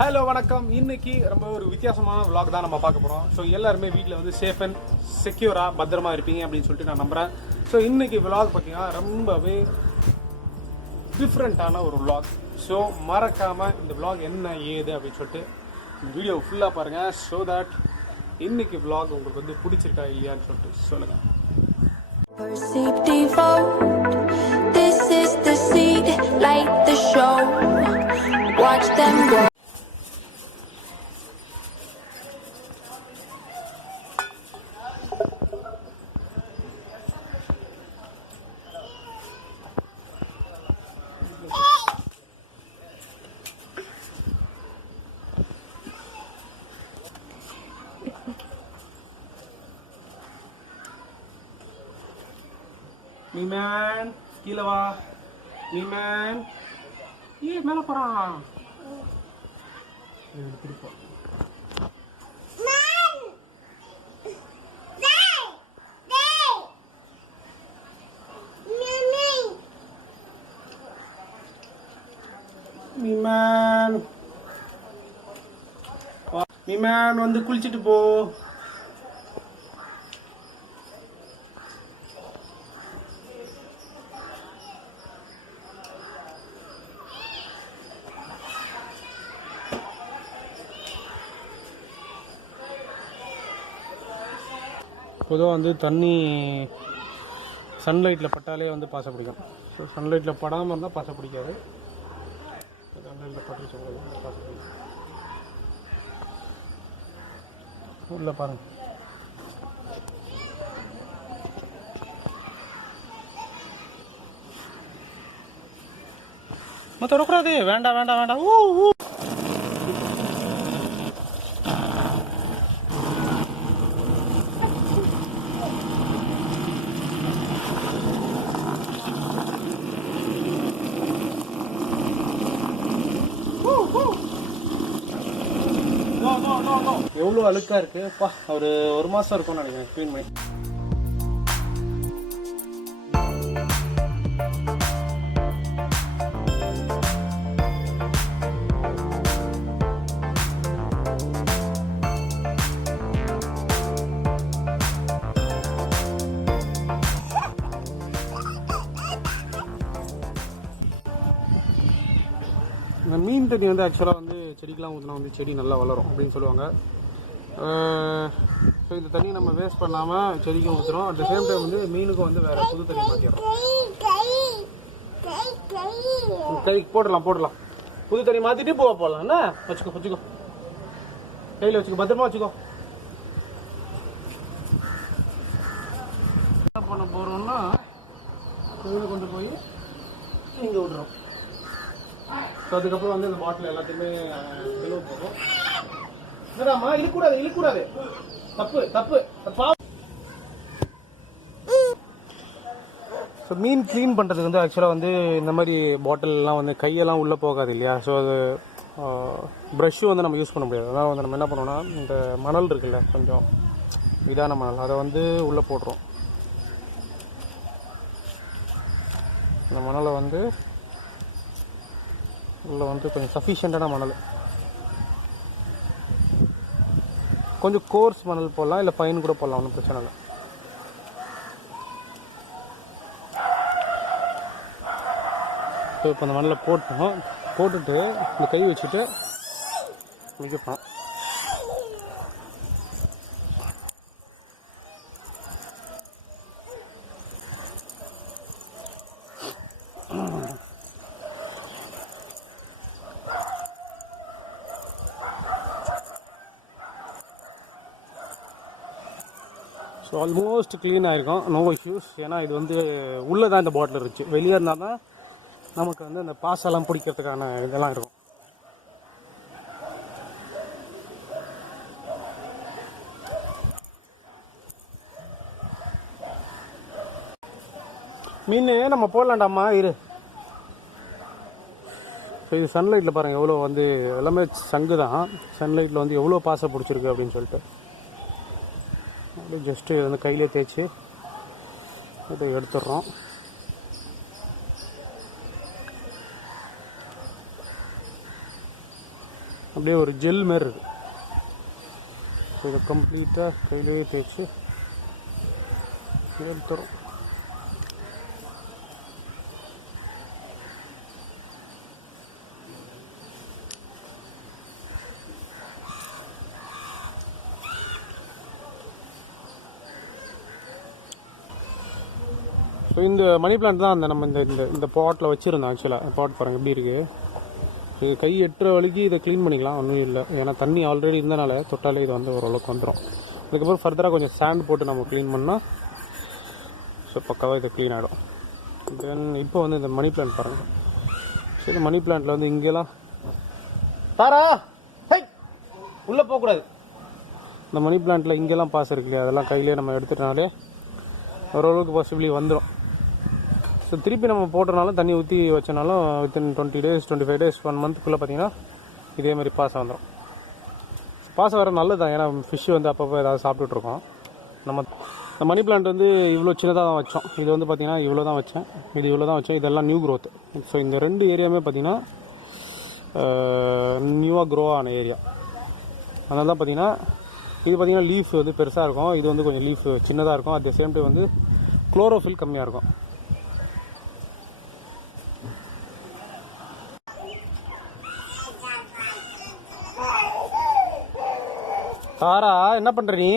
Hello வணக்கம். இன்னைக்கு ரொம்ப ஒரு வித்தியாசமான vlog தான் நம்ம பார்க்க போகிறோம். ஸோ எல்லாருமே வீட்டில் வந்து சேஃப் அண்ட் செக்யூராக பத்திரமா இருப்பீங்க அப்படின்னு சொல்லிட்டு நான் நம்புகிறேன். ஸோ இன்னைக்கு vlog பார்த்தீங்கன்னா ரொம்பவே டிஃப்ரெண்ட்டான ஒரு vlog. ஸோ மறக்காமல் இந்த vlog என்ன ஏது அப்படின்னு சொல்லிட்டு இந்த வீடியோ ஃபுல்லாக பாருங்கள். ஸோ தட் இன்னைக்கு vlog உங்களுக்கு வந்து பிடிச்சிருக்கா இல்லையான்னு சொல்லிட்டு சொல்லுங்கள். This is the seed, like the show. Watch them go. மீமேன் கீழே வா. மீமேன் மேலே போகிறான். பிடிப்போம். மீமேன் மீமேன் வந்து குளிச்சுட்டு போ. பொதுவாக வந்து தண்ணி சன்லைட்டில் பட்டாலே வந்து பாச பிடிக்கும். ஸோ சன்லைட்டில் படாமல் இருந்தால் பாச பிடிக்காது. சன்லைட்டில் பட்டுச்சு பாச பிடிக்கும். உள்ள பாருங்க. தொடக்கூடாது. வேண்டாம் வேண்டாம் வேண்டாம். ஊ ஊ எவ்வளோ அழுக்கா இருக்கு. ஒரு மாசம் இருக்கும்னு நினைக்கிறேன் க்ளீன் பண்ணி. இந்த மீன் தண்ணி வந்து ஆக்சுவலாக வந்து செடிக்கெலாம் ஊற்றினா வந்து செடி நல்லா வளரும் அப்படின்னு சொல்லுவாங்க. ஸோ இந்த தண்ணி நம்ம வேஸ்ட் பண்ணாமல் செடிக்கும் ஊற்றுறோம். அட் த சேம் டைம் வந்து மீனுக்கும் வந்து வேறு புது தண்ணி மாற்றிடுறோம். கை போடலாம். புது தண்ணி மாற்றிட்டு போடலாம். என்ன வச்சுக்கோ கையில் வச்சுக்கோ, பத்திரமா வச்சுக்கோ. என்ன பண்ண போகிறோம்னா கையில் கொண்டு போய் இங்கே விட்றோம். ஸோ அதுக்கப்புறம் வந்து இந்த பாட்டில் எல்லாத்தையுமே கழுவ போகும். என்னடாமா இழுக்கூடாது. தப்பு. ஸோ மீன் க்ளீன் பண்ணுறதுக்கு வந்து ஆக்சுவலாக வந்து இந்த மாதிரி பாட்டில்லாம் வந்து கையெல்லாம் உள்ளே போகாது இல்லையா. ஸோ அது ப்ரஷ்ஷும் வந்து நம்ம யூஸ் பண்ண முடியாது. அதாவது வந்து நம்ம என்ன பண்ணோம்னா இந்த மணல் இருக்குல்ல, கொஞ்சம் இதான மணல், அதை வந்து உள்ளே போடுறோம். இந்த மணலை வந்து உள்ள வந்து கொஞ்சம் சஃபிஷியண்டான மணல், கொஞ்சம் கோர்ஸ் மணல் போடலாம், இல்லை பைன் கூட போடலாம், ஒன்றும் பிரச்சனை இல்லை. ஸோ இப்போ அந்த மணலை போட்டுட்டு இந்த கை வச்சுட்டு மிகப்போம். ஸோ ஆல்மோஸ்ட் க்ளீன் ஆகிருக்கும். No issues. ஏன்னா இது வந்து உள்ளே தான் இந்த பாட்டில் இருந்துச்சு. வெளியே இருந்தால் தான் நமக்கு வந்து அந்த பாசெல்லாம் பிடிக்கிறதுக்கான இதெல்லாம் இருக்கும். மீன் நம்ம போடலாண்டாம்மா இரு. ஸோ இது சன்லைட்டில் பாருங்கள் எவ்வளோ வந்து எல்லாமே சங்கு தான். சன்லைட்டில் வந்து எவ்வளோ பாசை பிடிச்சிருக்கு அப்படின்னு சொல்லிட்டு அப்படியே ஜஸ்ட்டு இது வந்து கையிலே தேய்ச்சி இதை எடுத்துடுறோம். அப்படியே ஒரு ஜெல் மாரி இருக்குது. ஸோ இதை கம்ப்ளீட்டாக கையிலேயே தேய்ச்சி எடுத்துரும். ஸோ இந்த மணி பிளான்ட் தான் அந்த நம்ம இந்த பாட்டில் வச்சுருந்தோம். ஆக்சுவலாக பாட் பாருங்கள் எப்படி இருக்குது. இது கை எட்டுற வழிக்கு இதை க்ளீன் பண்ணிக்கலாம், ஒன்றும் இல்லை. ஏன்னா தண்ணி ஆல்ரெடி இருந்தனால தொட்டாலே இது வந்து ஓரளவுக்கு வந்துடும். அதுக்கப்புறம் ஃபர்தராக கொஞ்சம் சாண்ட் போட்டு நம்ம க்ளீன் பண்ணால் ஸோ பக்காவாக இது க்ளீன் ஆகிடும். தென் இப்போ வந்து இந்த மணி பிளான்ட் பாருங்கள். ஸோ இந்த மணி பிளான்ட்டில் வந்து இங்கெல்லாம் தாரா உள்ளே போகக்கூடாது. இந்த மணி பிளான்ட்டில் இங்கெல்லாம் பாஸ் இருக்கு இல்லையா, அதெல்லாம் கையிலே நம்ம எடுத்துட்டனாலே ஓரளவுக்கு பாசிபிளி வந்துடும். ஸோ திருப்பி நம்ம போட்டனாலும் தண்ணி ஊற்றி வச்சனாலும் வித்தின் 20 days 25 days 1 monthக்குள்ளே பார்த்தீங்கன்னா இதேமாதிரி பாசம் வந்துடும். பாசம் வர நல்லது தான், ஏன்னா ஃபிஷ் வந்து அப்பப்போ ஏதாவது சாப்பிட்டுட்ருக்கோம். நம்ம இந்த மணி பிளான்ட் வந்து இவ்வளோ சின்னதாக தான் வச்சோம். இது வந்து பார்த்திங்கன்னா இவ்வளோ தான் வச்சேன், இது இவ்வளோ தான் வச்சோம். இதெல்லாம் நியூ க்ரோத். ஸோ இந்த 2 ஏரியாவுமே பார்த்திங்கன்னா நியூவாக க்ரோ ஆன ஏரியா. அதனால தான் பார்த்திங்கன்னா இது பார்த்திங்கன்னா லீஃப் வந்து பெருசாக இருக்கும், இது வந்து கொஞ்சம் லீஃப் சின்னதாக இருக்கும். அட் த சேம் டைம் வந்து குளோரோஃபில் கம்மியாக இருக்கும். தாரா என்ன பண்ணுற நீ?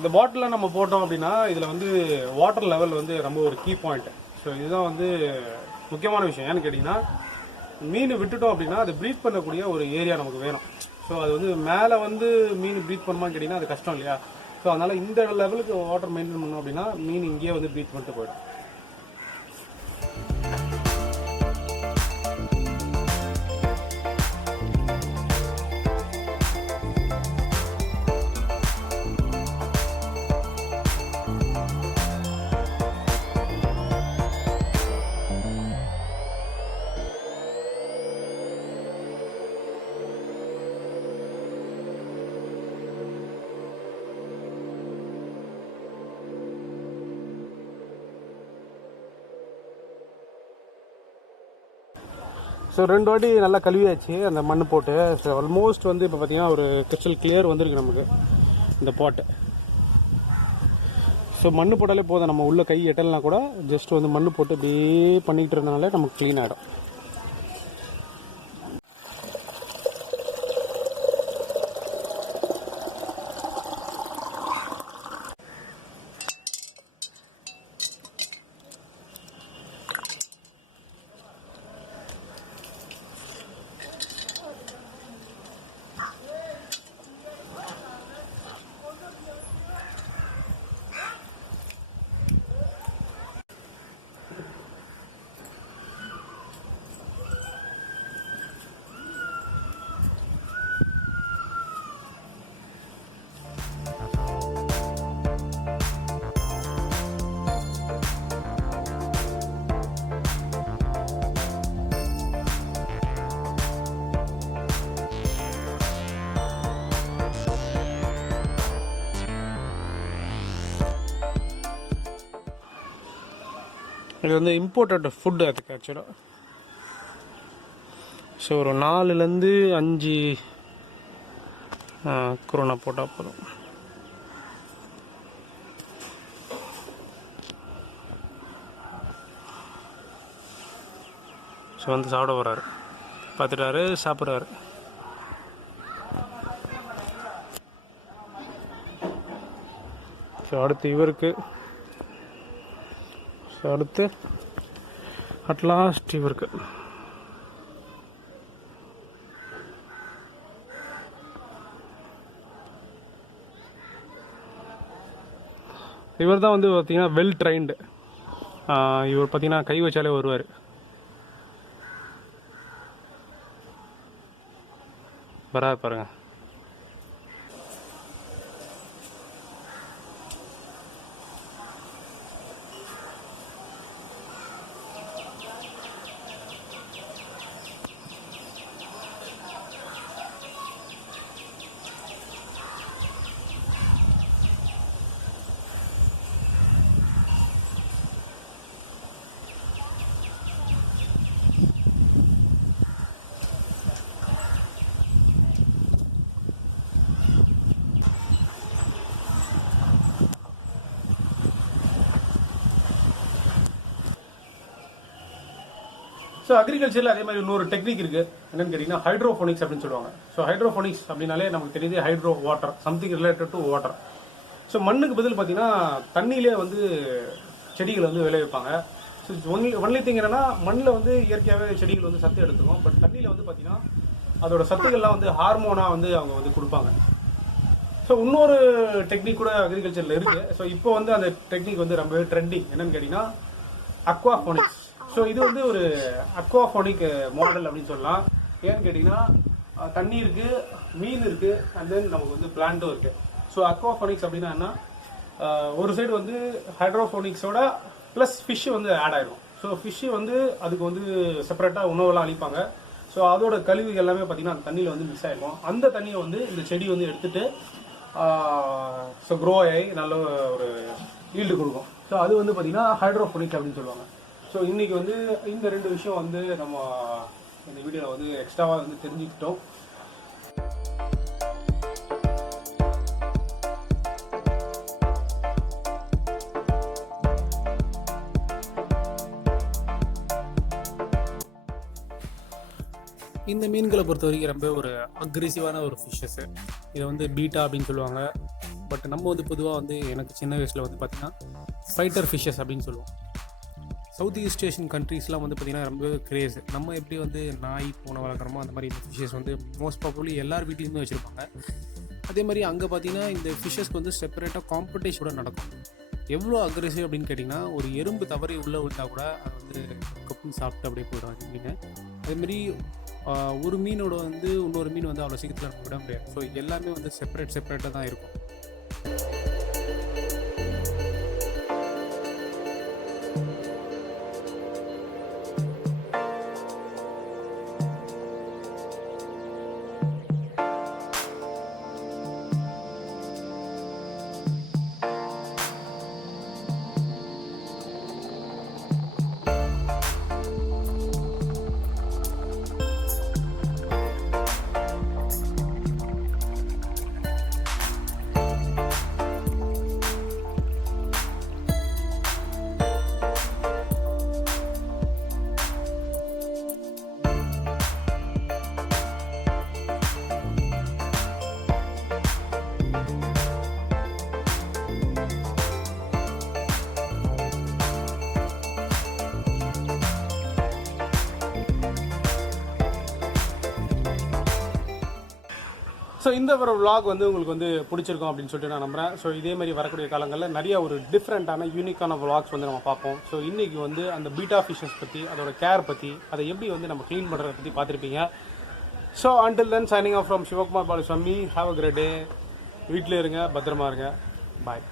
இந்த பாட்டிலில் நம்ம போட்டோம் அப்படின்னா இதில் வந்து வாட்டர் லெவல் வந்து ரொம்ப ஒரு கீ பாயிண்ட். ஸோ இதுதான் வந்து முக்கியமான விஷயம். ஏன்னு கேட்டிங்கன்னா மீன் விட்டுட்டோம் அப்படின்னா அது ப்ரீத் பண்ணக்கூடிய ஒரு ஏரியா நமக்கு வேணும். ஸோ அது வந்து மேலே வந்து மீன் ப்ரீத் பண்ணுமான்னு கேட்டிங்கன்னா அது கஷ்டம் இல்லையா. ஸோ அதனால் இந்த லெவலுக்கு வாட்டர் மெயின்டைன் பண்ணோம் அப்படின்னா மீன் இங்கேயே வந்து ப்ரீத் பண்ணிட்டு போயிடும். ஸோ 2 வாட்டி நல்லா கழுவியாச்சு அந்த மண் போட்டு. ஸோ ஆல்மோஸ்ட் வந்து இப்போ பார்த்தீங்கன்னா ஒரு கிறிஸ்டல் கிளியர் வந்திருக்கு நமக்கு இந்த பாட்டு. ஸோ மண் போட்டாலே போதும், நம்ம உள்ள கை எட்டலைனா கூட ஜஸ்ட் வந்து மண் போட்டு அப்படியே பண்ணிக்கிட்டு இருந்தனால நமக்கு க்ளீன் ஆகிடும். இது வந்து இம்போர்ட்டட் ஃபுட்டு அதுக்கு ஆக்சுவலாக. ஸோ ஒரு 4லேருந்து 5 கொரோனா போட்டால் போதும். ஸோ வந்து சாப்பிட போகிறாரு, பார்த்துட்டாரு, சாப்பிட்றாரு. ஸோ அடுத்து இவருக்கு, ஸோ அடுத்து அட்லாஸ்ட் இவருக்கு. இவர் தான் வந்து பார்த்தீங்கன்னா வெல் ட்ரைன்டு. இவர் பார்த்தீங்கன்னா கை வச்சாலே வருவார். வராது பாருங்க. ஸோ அக்ரிகல்ச்சரில் அதே மாதிரி இன்னொரு டெக்னிக் இருக்குது. என்னென்னு கேட்டிங்கன்னா ஹைட்ரோஃபோனிக்ஸ் அப்படின்னு சொல்லுவாங்க. ஸோ ஹைட்ரோஃபோனிக்ஸ் அப்படின்னாலே நமக்கு தெரியுது hydro water, something related to water. So மண்ணுக்கு பதில் பார்த்தீங்கன்னா தண்ணியிலே வந்து செடிகள் வந்து விளைவிப்பாங்க. ஸோ ஒன்லி திங் என்னன்னா, மண்ணில் வந்து இயற்கையாகவே செடிகள் வந்து சத்து எடுத்துக்கும். பட் தண்ணியில் வந்து பார்த்தீங்கன்னா அதோட சத்துக்கள்லாம் வந்து ஹார்மோனாக வந்து அவங்க வந்து கொடுப்பாங்க. ஸோ இன்னொரு டெக்னிக் கூட அக்ரிகல்ச்சரில் இருக்குது. ஸோ இப்போ வந்து அந்த டெக்னிக் வந்து ரொம்பவே ட்ரெண்டிங். என்னன்னு கேட்டிங்கன்னா அக்வாஃபோனிக்ஸ். ஸோ இது வந்து ஒரு அக்வாஃபோனிக் மாடல் அப்படின்னு சொல்லலாம். ஏன்னு கேட்டிங்கன்னா தண்ணி இருக்குது, மீன் இருக்குது, அண்ட் தென் நமக்கு வந்து பிளான்ட்டும் இருக்குது. ஸோ அக்வாஃபோனிக்ஸ் அப்படின்னா என்ன, ஒரு சைடு வந்து ஹைட்ரோஃபோனிக்ஸோட ப்ளஸ் ஃபிஷ்ஷு வந்து ஆட் ஆகிடும். ஸோ ஃபிஷ்ஷு வந்து அதுக்கு வந்து செப்பரேட்டாக உணவெல்லாம் அளிப்பாங்க. ஸோ அதோட கழிவுகள் எல்லாமே பார்த்தீங்கன்னா அந்த தண்ணியில் வந்து மிக்ஸ் ஆகிருக்கும். அந்த தண்ணியை வந்து இந்த செடி வந்து எடுத்துகிட்டு ஸோ க்ரோ ஆகி நல்ல ஒரு ஈல்டு கொடுக்கும். ஸோ அது வந்து பார்த்தீங்கன்னா ஹைட்ரோஃபோனிக் அப்படின்னு சொல்லுவாங்க. ஸோ இன்றைக்கி வந்து இந்த ரெண்டு விஷயம் வந்து நம்ம இந்த வீடியோவில் வந்து எக்ஸ்ட்ராவாக வந்து தெரிஞ்சுக்கிட்டோம். இந்த மீன்களை பொறுத்த வரைக்கும் ரொம்ப ஒரு அக்ரெசிவான ஒரு ஃபிஷ்ஷஸ்ஸு. இதை வந்து பீட்டா அப்படின்னு சொல்லுவாங்க. பட் நம்ம வந்து பொதுவாக வந்து எனக்கு சின்ன வயசில் வந்து பார்த்திங்கன்னா ஃபைட்டர் ஃபிஷ்ஷஸ் அப்படின்னு சொல்லுவோம். சவுத் ஈஸ்ட் ஏஷியன் கண்ட்ரீஸ்லாம் வந்து பார்த்திங்கன்னா ரொம்ப கிரேஸ். நம்ம எப்படி வந்து நாய் பூனை வளர்க்குறோமோ அந்த மாதிரி இந்த ஃபிஷ்ஷஸ் வந்து மோஸ்ட் ப்ராபப்ளி எல்லார் வீட்லேயுமே வச்சுருப்பாங்க. அதே மாதிரி அங்கே பார்த்திங்கன்னா இந்த ஃபிஷ்ஷஸ்க்கு வந்து செப்பரேட்டாக காம்படிஷனோட நடக்கும். எவ்வளோ அக்ரெசிவ் அப்படின்னு கேட்டிங்கன்னா, ஒரு எறும்பு தவறி உள்ளே விட்டா கூட அது வந்து கப்புன்னு சாப்பிட்டு அப்படியே போயிடும் மீன். அதேமாதிரி ஒரு மீனோட வந்து இன்னொரு மீன் வந்து அவ்வளோ சீக்கிரத்தில் நம்ம விட முடியாது. ஸோ எல்லாமே வந்து செப்பரேட்டாக தான் இருக்கும். ஸோ இந்த ஒரு vlog வந்து உங்களுக்கு வந்து பிடிச்சிருக்கும் அப்படின்னு சொல்லிட்டு நான் நம்புகிறேன். ஸோ இதே மாதிரி வரக்கூடிய காலங்களில் நிறைய ஒரு டிஃப்ரெண்ட்டான யூனிக்கான vlogs வந்து நம்ம பார்ப்போம். ஸோ இன்றைக்கி வந்து அந்த பீட்டா ஃபிஷஸ் பற்றி, அதோட கேர் பற்றி, அதை எப்படி வந்து நம்ம க்ளீன் பண்ணுறதை பற்றி பார்த்துருப்பீங்க. So until then signing off from Sivakumar Balusamy. Have a great day. வீட்டில் இருங்க, பத்திரமா இருங்க. பாய்.